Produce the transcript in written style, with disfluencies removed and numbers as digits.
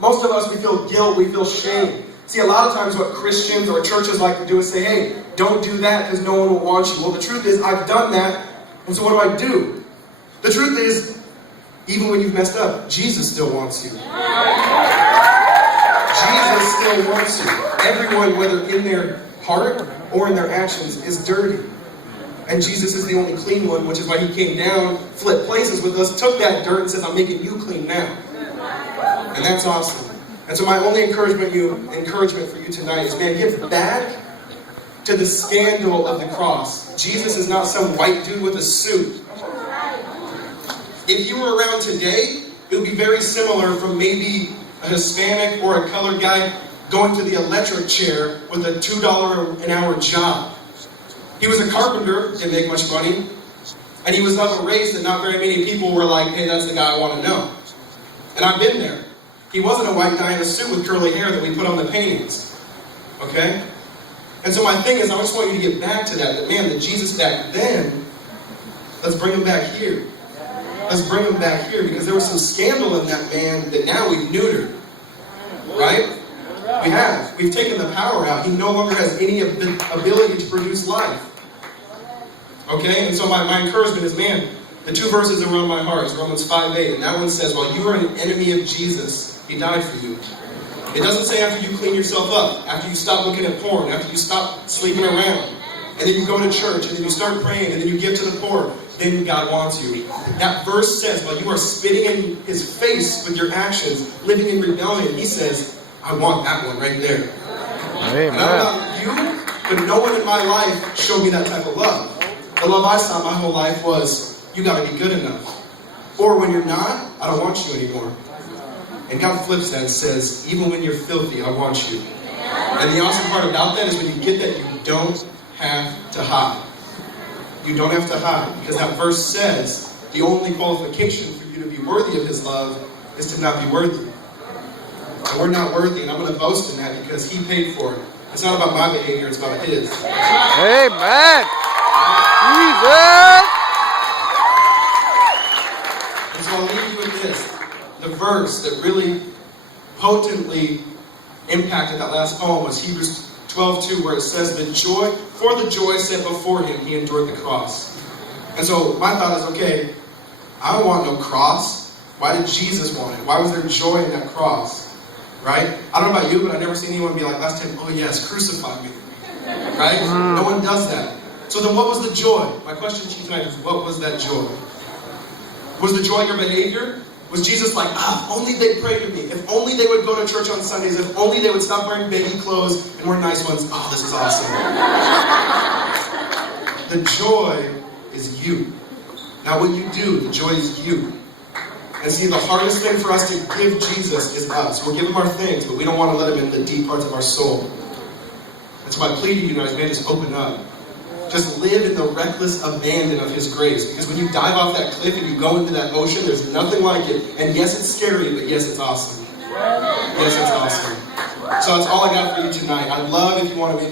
Most of us, we feel guilt, we feel shame. See, a lot of times what Christians or churches like to do is say, hey, don't do that because no one will want you. Well, the truth is, I've done that, and so what do? The truth is, even when you've messed up, Jesus still wants you. Jesus still wants you. Everyone, whether in their heart or in their actions, is dirty. And Jesus is the only clean one, which is why he came down, flipped places with us, took that dirt and says, I'm making you clean now. And that's awesome. And so my only encouragement for you tonight is, man, get back to the scandal of the cross. Jesus is not some white dude with a suit. If you were around today, it would be very similar from maybe a Hispanic or a colored guy going to the electric chair with a $2 an hour job. He was a carpenter, didn't make much money, and he was of a race that not very many people were like, hey, that's the guy I want to know. And I've been there. He wasn't a white guy in a suit with curly hair that we put on the paintings. Okay? And so my thing is, I just want you to get back to that man, that Jesus back then, let's bring him back here. Let's bring him back here, because there was some scandal in that man that now we've neutered. Right? We have. We've taken the power out. He no longer has any ability to produce life. Okay? And so my encouragement is, man, the two verses that are on my heart is Romans 5:8. And that one says, while you are an enemy of Jesus, he died for you. It doesn't say after you clean yourself up, after you stop looking at porn, after you stop sleeping around, and then you go to church, and then you start praying, and then you give to the poor, then God wants you. That verse says, while you are spitting in his face with your actions, living in rebellion, he says, I want that one right there. Amen. And I don't know about you, but no one in my life showed me that type of love. The love I saw my whole life was, you got to be good enough. Or when you're not, I don't want you anymore. And God flips that and says, even when you're filthy, I want you. And the awesome part about that is when you get that, you don't have to hide. You don't have to hide. Because that verse says, the only qualification for you to be worthy of his love is to not be worthy. And we're not worthy, and I'm going to boast in that because he paid for it. It's not about my behavior, it's about his. Amen. Jesus. And so I'll leave you with this. The verse that really potently impacted that last poem was Hebrews 12:2, where it says, for the joy set before him, he endured the cross. And so my thought is, okay, I don't want no cross. Why did Jesus want it? Why was there joy in that cross? Right? I don't know about you, but I've never seen anyone be like, last time, oh yes, crucify me. Right? No one does that. So then what was the joy? My question to you tonight is, what was that joy? Was the joy your behavior? Was Jesus like, if only they'd pray to me. If only they would go to church on Sundays. If only they would stop wearing baby clothes and wear nice ones. Oh, this is awesome. The joy is you. Not what you do. The joy is you. And see, the hardest thing for us to give Jesus is us. We'll give him our things, but we don't want to let him in the deep parts of our soul. And so my plea to you guys, man, just open up. Just live in the reckless abandon of his grace. Because when you dive off that cliff and you go into that ocean, there's nothing like it. And yes, it's scary, but yes, it's awesome. Yes, it's awesome. So that's all I got for you tonight. I'd love if you want to maybe